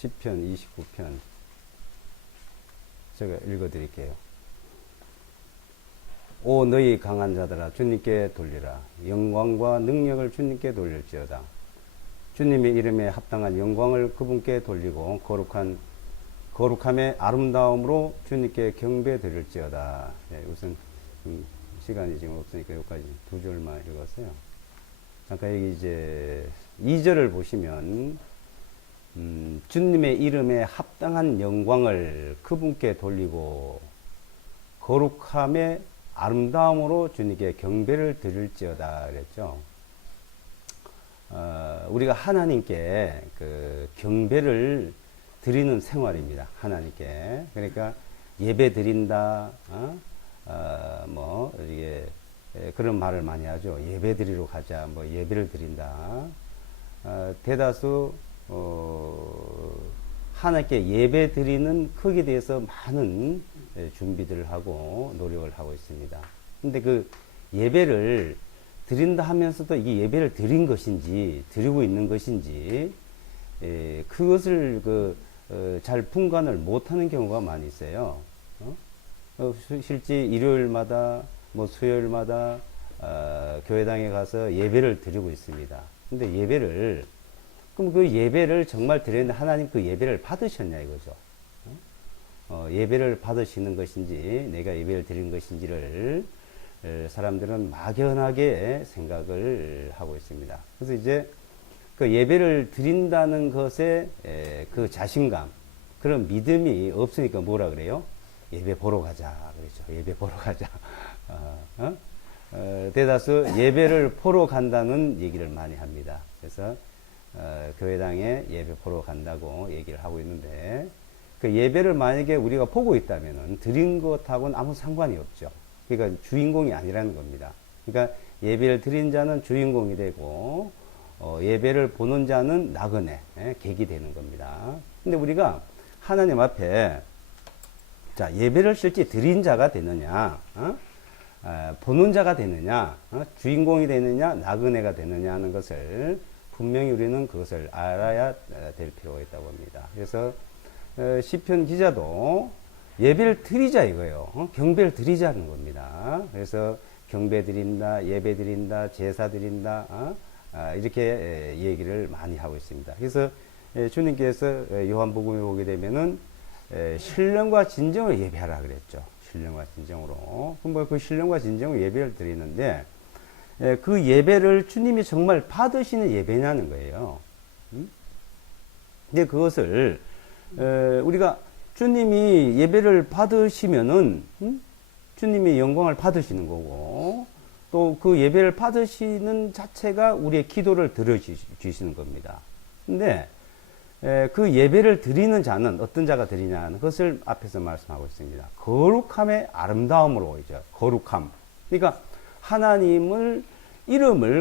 시편 29편 제가 읽어드릴게요. 오 너희 강한 자들아 주님께 돌리라. 영광과 능력을 주님께 돌릴지어다. 주님의 이름에 합당한 영광을 그분께 돌리고 거룩함의 아름다움으로 주님께 경배 드릴지어다. 네, 우선 시간이 지금 없으니까 여기까지 두 줄만 읽었어요. 잠깐 여기 이제 2절을 보시면 주님의 이름에 합당한 영광을 그분께 돌리고 거룩함의 아름다움으로 주님께 경배를 드릴지어다 그랬죠. 우리가 하나님께 그 경배를 드리는 생활입니다. 하나님께. 그러니까 예배 드린다, 이게 그런 말을 많이 하죠. 예배 드리러 가자, 뭐 예배를 드린다. 대다수 하나님께 예배 드리는 크기에 대해서 많은 준비들을 하고 노력을 하고 있습니다. 근데 그 예배를 드린다 하면서도 이게 예배를 드린 것인지 드리고 있는 것인지 그것을 잘 분간을 못하는 경우가 많이 있어요. 실제 일요일마다 뭐 수요일마다 교회당에 가서 예배를 드리고 있습니다. 근데 그럼 그 예배를 정말 드렸는데 하나님 그 예배를 받으셨냐 이거죠. 예배를 받으시는 것인지 내가 예배를 드린 것인지를 사람들은 막연하게 생각을 하고 있습니다. 그래서 이제 그 예배를 드린다는 것에 그 자신감, 그런 믿음이 없으니까 뭐라 그래요? 예배 보러 가자 그러죠. 예배 보러 가자. 대다수 예배를 보러 간다는 얘기를 많이 합니다. 그래서 교회당에 예배 보러 간다고 얘기를 하고 있는데 그 예배를 만약에 우리가 보고 있다면은 드린 것하고는 아무 상관이 없죠. 그러니까 주인공이 아니라는 겁니다. 그러니까 예배를 드린 자는 주인공이 되고 예배를 보는 자는 나그네, 객이 되는 겁니다. 근데 우리가 하나님 앞에 자 예배를 실제 드린 자가 되느냐, 보는 자가 되느냐, 주인공이 되느냐, 나그네가 되느냐 하는 것을 분명히 우리는 그것을 알아야 될 필요가 있다고 합니다. 그래서 시편 기자도 예배를 드리자 이거예요. 경배를 드리자는 겁니다. 그래서 경배 드린다, 예배 드린다, 제사 드린다, 이렇게 얘기를 많이 하고 있습니다. 그래서 주님께서 요한복음에 보게 되면은 신령과 진정으로 예배하라 그랬죠. 신령과 진정으로. 그럼 그 신령과 진정으로 예배를 드리는데 그 예배를 주님이 정말 받으시는 예배냐는 거예요. 근데 그것을 우리가 주님이 예배를 받으시면은 주님이 영광을 받으시는 거고 또 그 예배를 받으시는 자체가 우리의 기도를 들어주시는 겁니다. 근데 그 예배를 드리는 자는 어떤 자가 드리냐는 것을 앞에서 말씀하고 있습니다. 거룩함의 아름다움으로 이제 거룩함. 그러니까 하나님을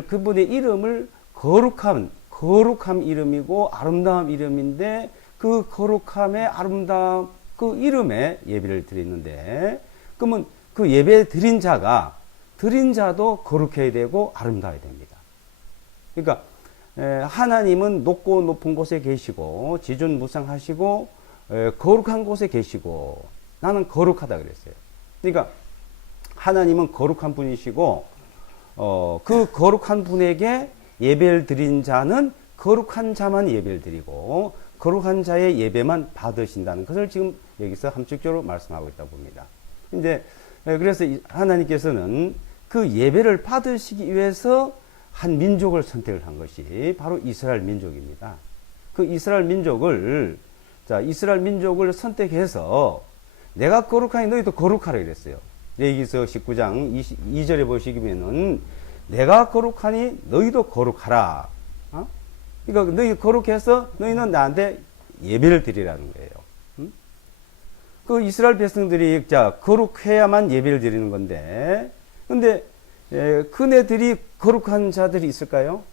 그분의 이름을 거룩함 이름이고 아름다움 이름인데 그 거룩함의 아름다움 그 이름에 예배를 드리는데 그러면 그 예배 드린 자도 거룩해야 되고 아름다워야 됩니다. 그러니까 하나님은 높고 높은 곳에 계시고 지존무상하시고 거룩한 곳에 계시고 나는 거룩하다 그랬어요. 그러니까 하나님은 거룩한 분이시고 그 거룩한 분에게 예배를 드린 자는 거룩한 자만 예배를 드리고 거룩한 자의 예배만 받으신다는 것을 지금 여기서 함축적으로 말씀하고 있다고 봅니다. 이제 그래서 하나님께서는 그 예배를 받으시기 위해서 한 민족을 선택을 한 것이 바로 이스라엘 민족입니다. 그 이스라엘 민족을 선택해서 내가 거룩하니 너희도 거룩하라 그랬어요. 레위기서 19장 22절에 보시면은 내가 거룩하니 너희도 거룩하라. 그러니까 너희 거룩해서 너희는 나한테 예배를 드리라는 거예요. 그 이스라엘 백성들이 거룩해야만 예배를 드리는 건데, 근데 그네들이 거룩한 자들이 있을까요?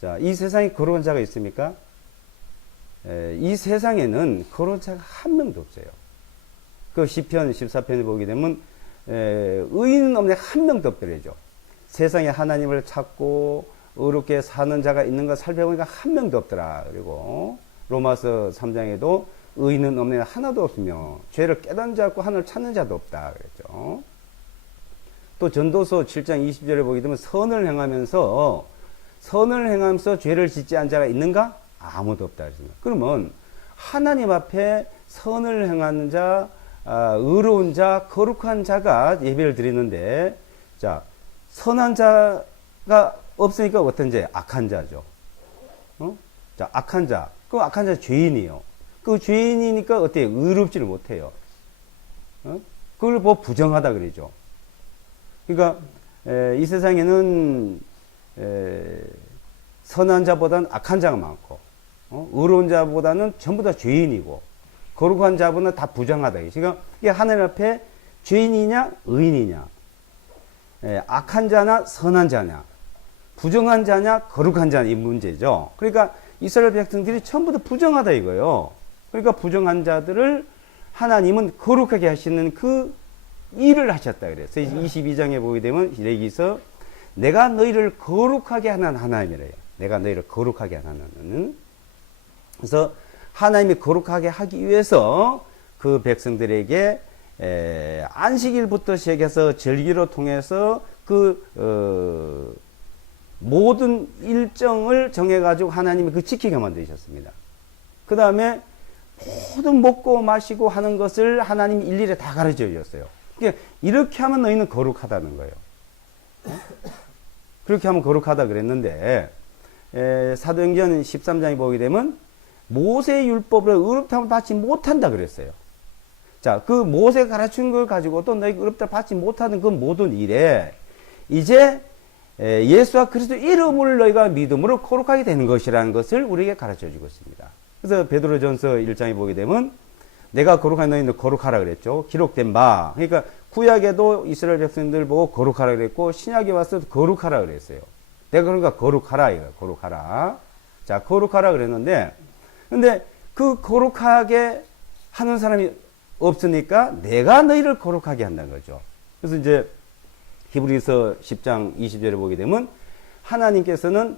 자, 이 세상에 거룩한 자가 있습니까? 이 세상에는 거룩한 자가 한 명도 없어요. 그 시편 14편에 보게 되면 의인은 없네 한 명도 없더래죠. 세상에 하나님을 찾고 의롭게 사는 자가 있는 걸 살펴보니까 한 명도 없더라. 그리고 로마서 3장에도 의인은 없네 하나도 없으며 죄를 깨닫는 자 없고 하늘을 찾는 자도 없다 그랬죠. 또 전도서 7장 20절에 보게 되면 선을 행하면서 죄를 짓지 않은 자가 있는가? 아무도 없다 그랬습니다. 그러면 하나님 앞에 선을 행하는 자, 의로운 자, 거룩한 자가 예배를 드리는데, 자, 선한 자가 없으니까 어떤 자? 악한 자죠. 자, 악한 자. 그 악한 자 죄인이요. 그 죄인이니까 어때요? 의롭지를 못해요. 그걸 뭐 부정하다 그러죠. 그러니까 이 세상에는 선한 자보다는 악한 자가 많고, 의로운 자보다는 전부 다 죄인이고, 거룩한 자보다는 다 부정하다. 그러니까 이게 하늘 앞에 죄인이냐, 의인이냐, 악한 자나 선한 자냐, 부정한 자냐, 거룩한 자냐, 이 문제죠. 그러니까 이스라엘 백성들이 전부 다 부정하다 이거예요. 그러니까 부정한 자들을 하나님은 거룩하게 하시는 그 일을 하셨다 그래서 22장에 보게 되면 여기서 내가 너희를 거룩하게 하는 하나님이래요. 내가 너희를 거룩하게 하는. 그래서 하나님이 거룩하게 하기 위해서 그 백성들에게 안식일부터 시작해서 절기로 통해서 그 모든 일정을 정해가지고 하나님이 그 지키게 만드셨습니다. 그 다음에 모든 먹고 마시고 하는 것을 하나님이 일일이 다 가르쳐 주셨어요. 그러니까 이렇게 하면 너희는 거룩하다는 거예요. 그렇게 하면 거룩하다 그랬는데 사도행전 13장에 보게 되면 모세의 율법을 의롭다함을 받지 못한다 그랬어요. 자, 그 모세가 가르친 걸 가지고 또 너희가 의롭다 받지 못하는 그 모든 일에 이제 예수와 그리스도 이름을 너희가 믿음으로 거룩하게 되는 것이라는 것을 우리에게 가르쳐 주고 있습니다. 그래서 베드로전서 1장에 보게 되면 내가 거룩한 너희는 거룩하라 그랬죠. 기록된 바. 그러니까 구약에도 이스라엘 백성들 보고 거룩하라 그랬고 신약에 와서 거룩하라 그랬어요. 내가 그러니까 거룩하라 이거 거룩하라. 자, 거룩하라 그랬는데 근데 그 거룩하게 하는 사람이 없으니까 내가 너희를 거룩하게 한다는 거죠. 그래서 이제 히브리서 10장 20절에 보게 되면 하나님께서는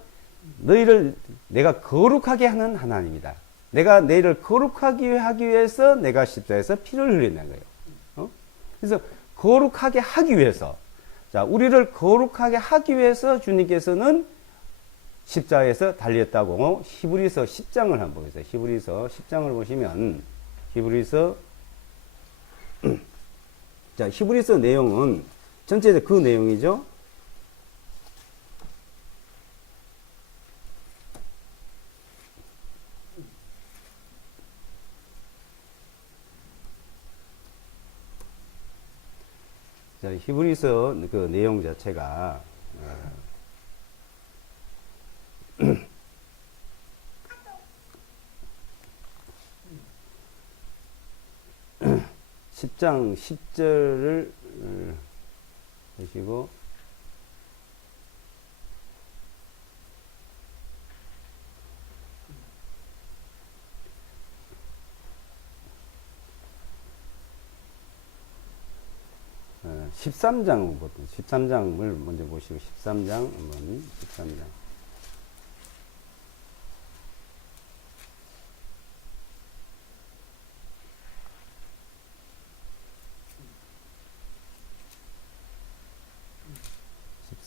너희를 내가 거룩하게 하는 하나님이다. 내가 너희를 거룩하게 하기 위해서 내가 십자가에서 피를 흘린다는 거예요. 그래서 거룩하게 하기 위해서, 자, 우리를 거룩하게 하기 위해서 주님께서는 십자가에서 달렸다고 히브리서 10장을 한번 보세요. 히브리서 10장을 보시면 자, 히브리서 내용은 전체 그 내용이죠. 자, 히브리서 그 내용 자체가 10장 10절을 보시고 13장을 먼저 보시고 13장 한번 13장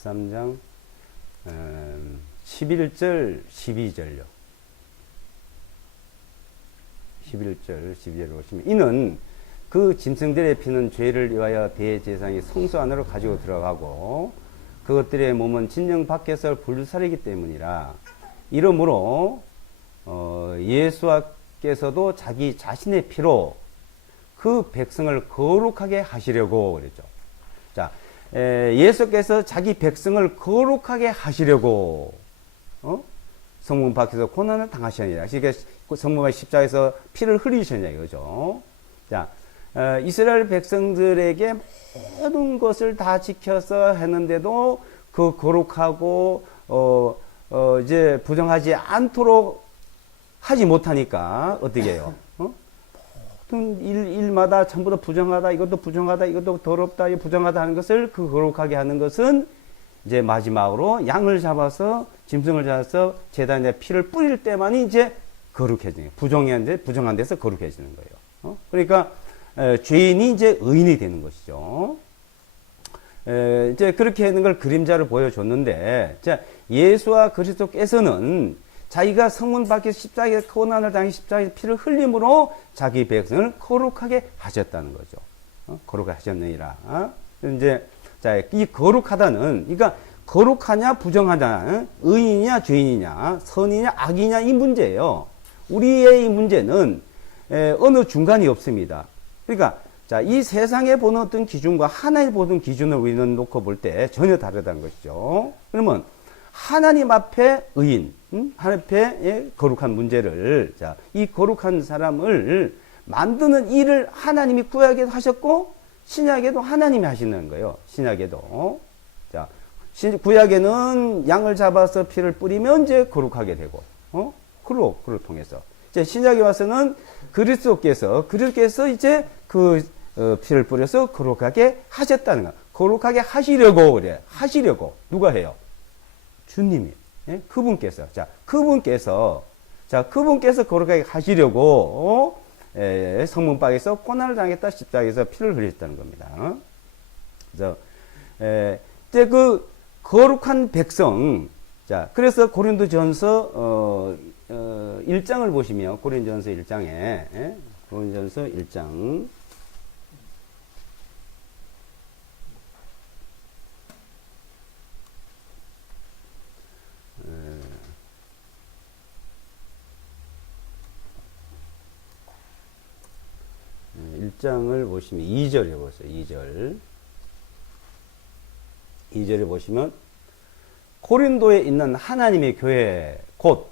13장 11절 12절요. 11절 12절을 보시면 이는 그 짐승들의 피는 죄를 위하여 대제사장이 성소 안으로 가지고 들어가고 그것들의 몸은 진영 밖에서 불살이기 때문이라. 이러므로 예수께서도 자기 자신의 피로 그 백성을 거룩하게 하시려고 그랬죠. 자, 예수께서 자기 백성을 거룩하게 하시려고 성문 밖에서 고난을 당하시느니라. 그러니까 성문의 십자가에서 피를 흘리시느냐 이거죠. 자, 이스라엘 백성들에게 모든 것을 다 지켜서 했는데도 그 거룩하고 이제 부정하지 않도록 하지 못하니까 어떻게 해요? 모든 일마다 전부 다 부정하다, 이것도 부정하다, 이것도 더럽다, 이거 부정하다 하는 것을 그 거룩하게 하는 것은 이제 마지막으로 양을 잡아서 짐승을 잡아서 제단에 피를 뿌릴 때만이 이제 거룩해지는 거예요. 부정한 데서 거룩해지는 거예요. 그러니까 죄인이 이제 의인이 되는 것이죠. 이제 그렇게 하는 걸 그림자로 보여줬는데, 자, 예수와 그리스도께서는 자기가 성문 밖에서 십자가에 고난을 당해 십자가에 피를 흘림으로 자기 백성을 거룩하게 하셨다는 거죠. 거룩하게 하셨느니라. 이제, 자, 이 거룩하다는, 그러니까 거룩하냐, 부정하냐, 의인이냐, 죄인이냐, 선이냐, 악이냐, 이 문제예요. 우리의 이 문제는 어느 중간이 없습니다. 그러니까, 자, 이 세상에 보는 어떤 기준과 하나님 보는 기준을 우리는 놓고 볼 때 전혀 다르다는 것이죠. 그러면 하나님 앞에 의인, 하나님 앞에 거룩한 문제를, 자, 이 거룩한 사람을 만드는 일을 하나님이 구약에도 하셨고 신약에도 하나님이 하시는 거예요. 신약에도. 자, 구약에는 양을 잡아서 피를 뿌리면 이제 거룩하게 되고, 그를 통해서. 이제 신약에 와서는 그리스도께서 이제 그 피를 뿌려서 거룩하게 하셨다는 거야. 거룩하게 하시려고 그래. 하시려고. 누가 해요? 주님이. 예? 그분께서. 자, 그분께서 거룩하게 하시려고, 성문밖에서 고난을 당했다 십자가에서 피를 흘렸다는 겁니다. 그래서, 이제 그 거룩한 백성. 자, 그래서 고린도전서, 1장을 보시면, 고린도전서 1장에, 고린도전서 1장. 1장을 보시면 2절에 보세요. 2절에 보시면 고린도에 있는 하나님의 교회 곧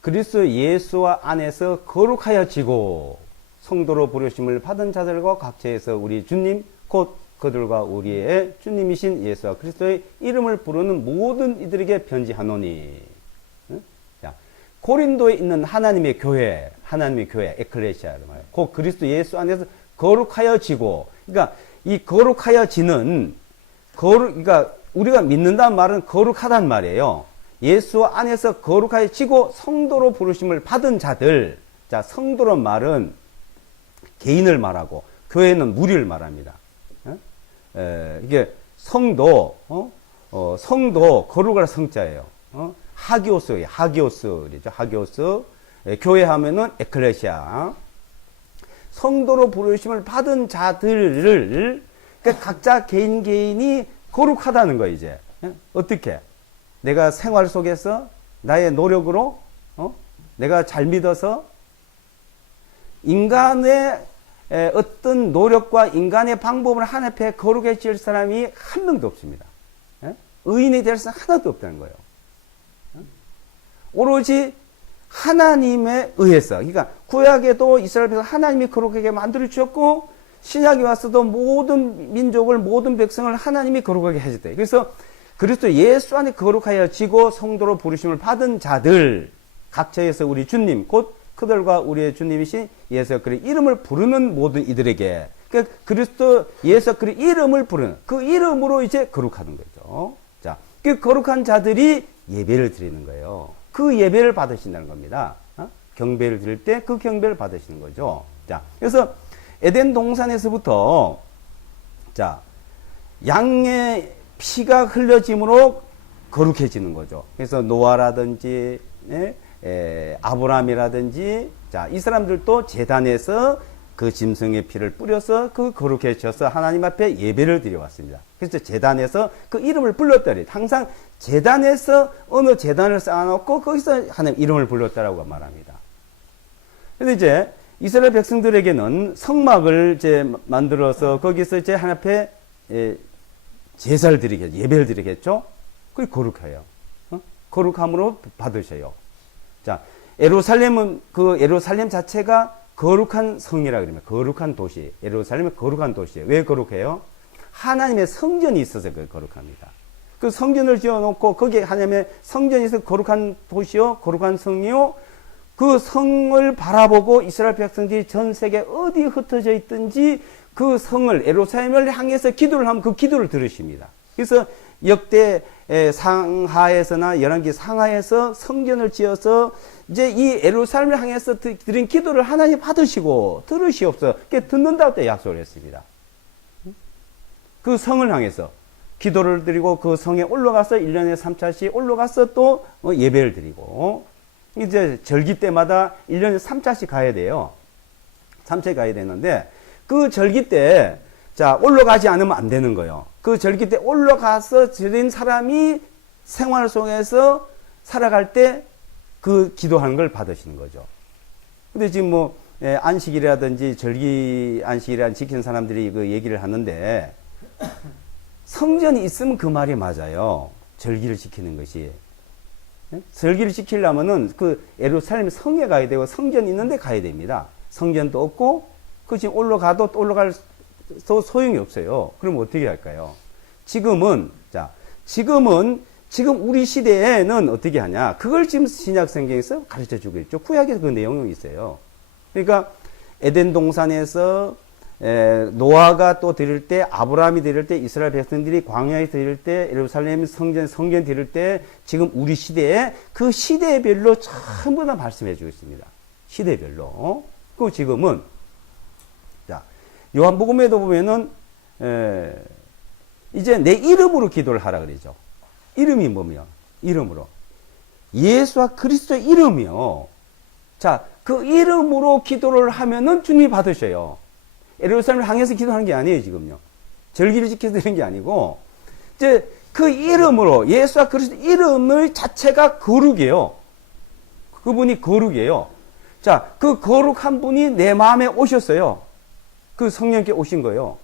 그리스도 예수와 안에서 거룩하여지고 성도로 부르심을 받은 자들과 각처에서 우리 주님 곧 그들과 우리의 주님이신 예수와 그리스도의 이름을 부르는 모든 이들에게 편지하노니. 자, 고린도에 있는 하나님의 교회 에클레시아 곧 그리스도 예수 안에서 거룩하여지고, 그러니까 이 거룩하여지는 그러니까 우리가 믿는다는 말은 거룩하단 말이에요. 예수 안에서 거룩하여지고 성도로 부르심을 받은 자들. 자, 성도란 말은 개인을 말하고 교회는 무리를 말합니다. 이게 성도, 성도 거룩할 성자예요. 하기오스예요. 하기오스죠. 하기오스. 교회 하면은 에클레시아. 성도로 부르심을 받은 자들을, 그러니까 각자 개인이 거룩하다는 거예요, 이제. 어떻게? 내가 생활 속에서 나의 노력으로, 내가 잘 믿어서 인간의 어떤 노력과 인간의 방법을 하나님 앞에 거룩해질 사람이 한 명도 없습니다. 의인이 될 사람 하나도 없다는 거예요. 오로지 하나님에 의해서, 그러니까 구약에도 이스라엘 백성 하나님이 거룩하게 만들어 주셨고 신약에 와서도 모든 민족을 모든 백성을 하나님이 거룩하게 하셨대. 그래서 그리스도 예수 안에 거룩하여지고 성도로 부르심을 받은 자들 각처에서 우리 주님 곧 그들과 우리의 주님이신 예수 그의 이름을 부르는 모든 이들에게, 그러니까 그리스도 예수 그의 이름을 부르는 그 이름으로 이제 거룩하는 거죠. 자, 그 거룩한 자들이 예배를 드리는 거예요. 그 예배를 받으신다는 겁니다. 경배를 드릴 때 그 경배를 받으시는 거죠. 자, 그래서 에덴 동산에서부터, 자, 양의 피가 흘려짐으로 거룩해지는 거죠. 그래서 노아라든지, 아브라함이라든지, 자, 이 사람들도 제단에서 그 짐승의 피를 뿌려서 그 거룩해져서 하나님 앞에 예배를 드려왔습니다. 그래서 제단에서 그 이름을 불렀다리. 항상 제단에서 어느 제단을 쌓아놓고 거기서 하나님 이름을 불렀다라고 말합니다. 그래서 이제 이스라엘 백성들에게는 성막을 이제 만들어서 거기서 이제 하나님 앞에 제사를 드리겠죠. 예배를 드리겠죠. 그게 거룩해요. 거룩함으로 받으셔요. 자, 예루살렘은 그 예루살렘 자체가 거룩한 성이라 그러면 거룩한 도시. 예루살렘은 거룩한 도시예요. 왜 거룩해요? 하나님의 성전이 있어서 거룩합니다. 그 성전을 지어놓고 거기에 하나님의 성전이 있어서 거룩한 도시요, 거룩한 성이요. 그 성을 바라보고 이스라엘 백성들이 전 세계 어디 흩어져 있든지 그 성을 예루살렘을 향해서 기도를 하면 그 기도를 들으십니다. 그래서 역대 상하에서나 열왕기 상하에서 성전을 지어서 이제 이 예루살렘을 향해서 드린 기도를 하나님 받으시고 들으시옵소서. 듣는다고 또 약속을 했습니다. 그 성을 향해서 기도를 드리고 그 성에 올라가서 1년에 3차씩 올라가서 또 예배를 드리고, 이제 절기 때마다 1년에 3차씩 가야 돼요. 3차에 가야 되는데, 그 절기 때, 자, 올라가지 않으면 안 되는 거예요. 그 절기 때 올라가서 드린 사람이 생활 속에서 살아갈 때 그 기도하는 걸 받으시는 거죠. 근데 지금 뭐, 안식일이라든지 절기 안식일이라든지 지키는 사람들이 그 얘기를 하는데, 성전이 있으면 그 말이 맞아요. 절기를 지키는 것이. 절기를 지키려면은 그 예루살렘 성에 가야 되고 성전이 있는데 가야 됩니다. 성전도 없고, 그 지금 올라가도 또 올라갈 소용이 없어요. 그럼 어떻게 할까요? 지금 우리 시대에는 어떻게 하냐? 그걸 지금 신약 성경에서 가르쳐 주고 있죠. 구약에 그 내용이 있어요. 그러니까 에덴 동산에서 노아가 또 드릴 때, 아브라함이 드릴 때, 이스라엘 백성들이 광야에 드릴 때, 예루살렘 성전 드릴 때, 지금 우리 시대에 그 시대별로 전부 다 말씀해 주고 있습니다. 시대별로. 그 지금은, 자, 요한복음에도 보면은, 이제 내 이름으로 기도를 하라 그러죠. 이름이 뭐며? 이름으로. 예수와 그리스도의 이름이요. 자, 그 이름으로 기도를 하면은 주님이 받으셔요. 예루살렘을 향해서 기도하는 게 아니에요, 지금요. 절기를 지켜드리는 게 아니고, 이제 그 이름으로, 예수와 그리스도 이름을 자체가 거룩이에요. 그분이 거룩이에요. 자, 그 거룩한 분이 내 마음에 오셨어요. 그 성령께 오신 거예요.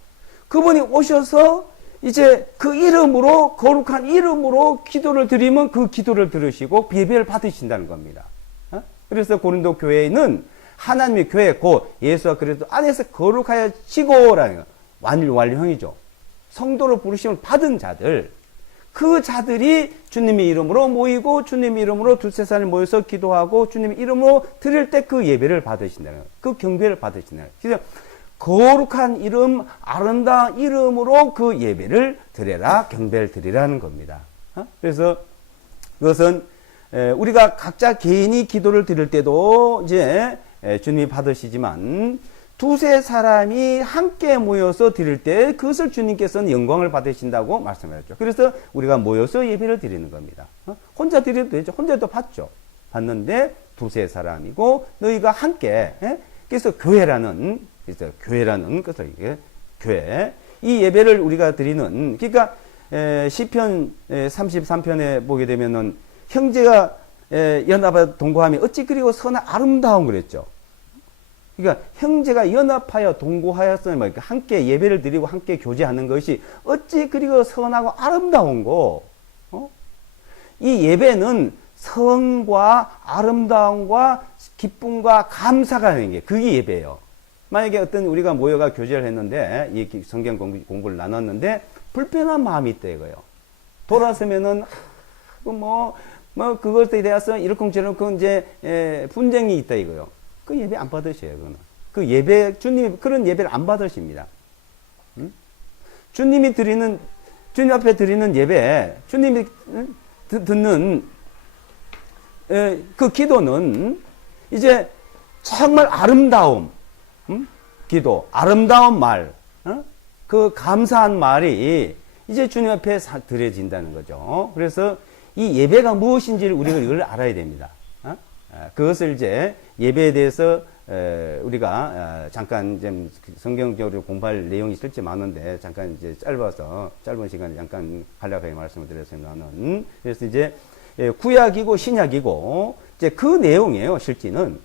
그분이 오셔서 이제 그 이름으로, 거룩한 이름으로 기도를 드리면 그 기도를 들으시고 예배를 받으신다는 겁니다. 그래서 고린도 교회는 하나님의 교회, 곧 예수와 그리스도 안에서 거룩하여지고라는 거, 완료형이죠. 성도로 부르심을 받은 자들, 그 자들이 주님의 이름으로 모이고 주님의 이름으로 두세 사람이 모여서 기도하고 주님의 이름으로 드릴 때 그 예배를 받으신다는 거예요. 그 경배를 받으신다는 거예요. 그래서 거룩한 이름, 아름다운 이름으로 그 예배를 드려라, 경배를 드리라는 겁니다. 그래서 그것은 우리가 각자 개인이 기도를 드릴 때도 이제 주님이 받으시지만 두세 사람이 함께 모여서 드릴 때 그것을 주님께서는 영광을 받으신다고 말씀하셨죠. 그래서 우리가 모여서 예배를 드리는 겁니다. 혼자 드려도 되죠. 혼자도 받죠. 받는데 두세 사람이고 너희가 함께, 그래서 교회라는 것을 이게 교회, 이 예배를 우리가 드리는, 그러니까 시편 33편에 보게 되면은 형제가 연합하여 동거하며 어찌 그리고 선한 아름다운 그랬죠. 그러니까 형제가 연합하여 동거하였으면 뭐 함께 예배를 드리고 함께 교제하는 것이 어찌 그리고 선하고 아름다운 거. 이 예배는 성과 아름다움과 기쁨과 감사가 하는 게 그게 예배예요. 만약에 어떤 우리가 모여가 교제를 했는데 이 성경 공부를 나눴는데 불편한 마음이 있다 이거예요. 돌아서면은 그것에 대해서 이러쿵저러쿵 이제 분쟁이 있다 이거요. 그 예배 안 받으셔요, 그거는. 그 예배, 주님이 그런 예배를 안 받으십니다. 주님 앞에 드리는 예배, 주님이 듣는 그 기도는 이제 정말 아름다움, 기도, 아름다운 말, 그 감사한 말이 이제 주님 앞에 드려진다는 거죠. 그래서 이 예배가 무엇인지를 우리가 이걸 알아야 됩니다. 그것을 이제 예배에 대해서 우리가 잠깐 좀 성경적으로 공부할 내용이 있을지 많은데 잠깐 이제 짧은 시간에 잠깐 간략하게 말씀을 드렸으면은, 그래서 이제 구약이고 신약이고 이제 그 내용이에요. 실제는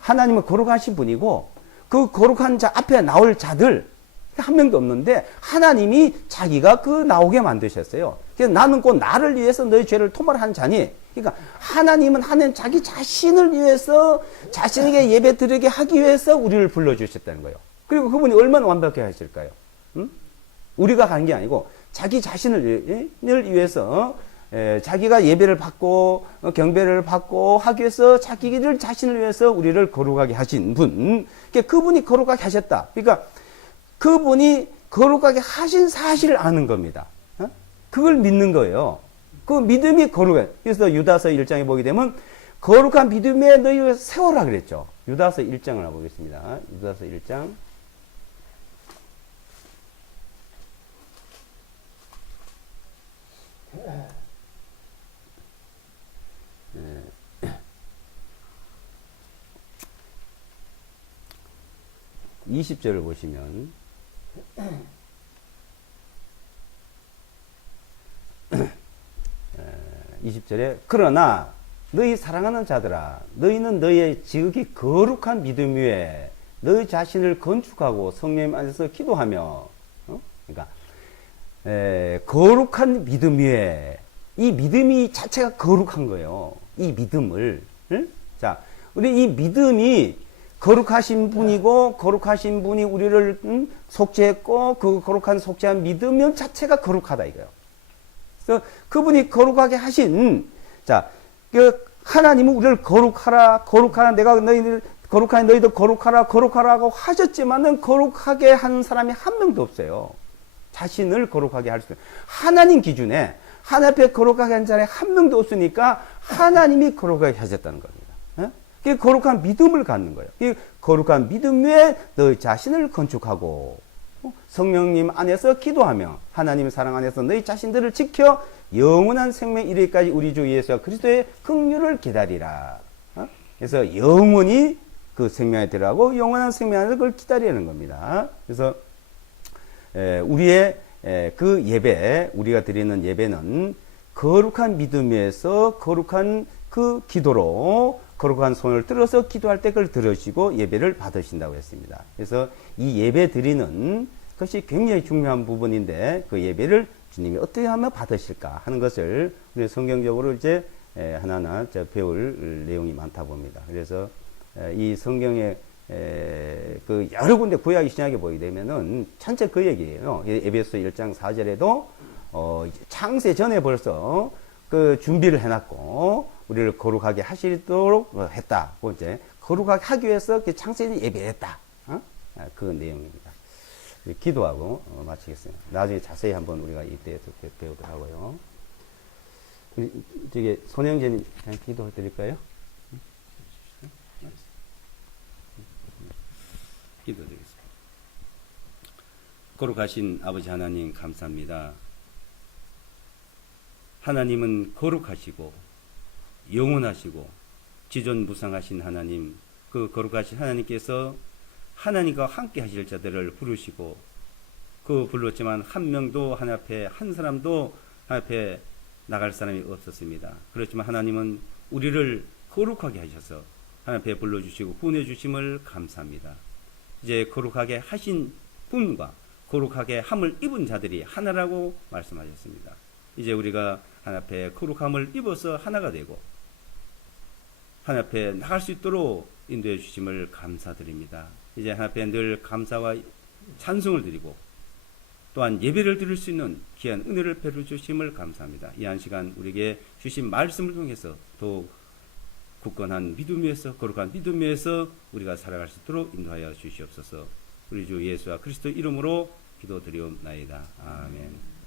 하나님은 거룩하신 분이고 그 거룩한 자 앞에 나올 자들 한 명도 없는데 하나님이 자기가 그 나오게 만드셨어요. 그래서 나는 곧 나를 위해서 너희 죄를 토말한 자니, 그러니까 하나님은 자기 자신을 위해서 자신에게 예배 드리게 하기 위해서 우리를 불러주셨다는 거예요. 그리고 그분이 얼마나 완벽해 하실까요? 우리가 간 게 아니고 자기 자신을 위해서 자기가 예배를 받고 경배를 받고 하기 위해서 자기를 자신을 위해서 우리를 거룩하게 하신 분, 그분이 거룩하게 하셨다. 그러니까 그분이 거룩하게 하신 사실을 아는 겁니다. 그걸 믿는 거예요. 그 믿음이 거룩해. 그래서 유다서 1장에 보게 되면 거룩한 믿음에 너희 세워라 그랬죠. 유다서 1장을 보겠습니다. 유다서 1장. 네. 20절을 보시면 20절에 그러나 너희 사랑하는 자들아 너희는 너희의 지극히 거룩한 믿음 위에 너희 자신을 건축하고 성령 안에서 기도하며 그러니까 거룩한 믿음 위에 이 믿음이 자체가 거룩한 거예요. 이 믿음을 자 우리 이 믿음이 거룩하신 분이고 거룩하신 분이 우리를 속죄했고 그 거룩한 속죄한 믿음 자체가 거룩하다 이거예요. 그래서 그분이 거룩하게 하신 자 그 하나님은 우리를 거룩하라 내가 너희들 거룩하니 너희도 거룩하라고 하셨지만은 거룩하게 하는 사람이 한 명도 없어요. 자신을 거룩하게 할 수 있어요. 하나님 기준에 하나님 앞에 거룩하게 한 사람이 한 명도 없으니까 하나님이 거룩하게 하셨다는 겁니다. 그게 거룩한 믿음을 갖는 거예요. 이 거룩한 믿음 위에 너희 자신을 건축하고 성령님 안에서 기도하며 하나님의 사랑 안에서 너희 자신들을 지켜 영원한 생명 이르기까지 우리 주 예수 그리스도의 긍휼을 기다리라. 그래서 영원히 그 생명에 들어가고 영원한 생명 안에서 그걸 기다리는 겁니다. 그래서 우리의 그 예배, 우리가 드리는 예배는 거룩한 믿음 위에서 거룩한 그 기도로 거룩한 손을 들어서 기도할 때 그걸 들으시고 예배를 받으신다고 했습니다. 그래서 이 예배 드리는 것이 굉장히 중요한 부분인데 그 예배를 주님이 어떻게 하면 받으실까 하는 것을 우리 성경적으로 이제 하나하나 배울 내용이 많다 봅니다. 그래서 이 성경에 그 여러 군데 구약이 신약에 보게 되면은 전체 그 얘기예요. 에베소 1장 4절에도 창세 전에 벌써 그 준비를 해놨고 우리를 거룩하게 하시도록 했다. 그 이제 거룩하게 하기 위해서 창세전에 예배했다. 그 내용입니다. 기도하고 마치겠습니다. 나중에 자세히 한번 우리가 이때 배우도록 하고요. 저기 손영재님 그냥 기도 드릴까요? 기도드리겠습니다. 거룩하신 아버지 하나님 감사합니다. 하나님은 거룩하시고 영원하시고 지존무상하신 하나님, 그 거룩하신 하나님께서 하나님과 함께 하실 자들을 부르시고 그 불렀지만 한 명도 하나님 앞에 한 사람도 하나님 앞에 나갈 사람이 없었습니다. 그렇지만 하나님은 우리를 거룩하게 하셔서 하나님 앞에 불러주시고 구원해 주심을 감사합니다. 이제 거룩하게 하신 분과 거룩하게 함을 입은 자들이 하나라고 말씀하셨습니다. 이제 우리가 하나님 앞에 거룩함을 입어서 하나가 되고 하나님 앞에 나갈 수 있도록 인도해 주심을 감사드립니다. 이제 하나님 앞에 늘 감사와 찬송을 드리고 또한 예배를 드릴 수 있는 귀한 은혜를 베풀어 주심을 감사합니다. 이 한 시간 우리에게 주신 말씀을 통해서 더욱 굳건한 믿음 위에서 거룩한 믿음 위에서 우리가 살아갈 수 있도록 인도하여 주시옵소서. 우리 주 예수와 그리스도 이름으로 기도드리옵나이다. 아멘.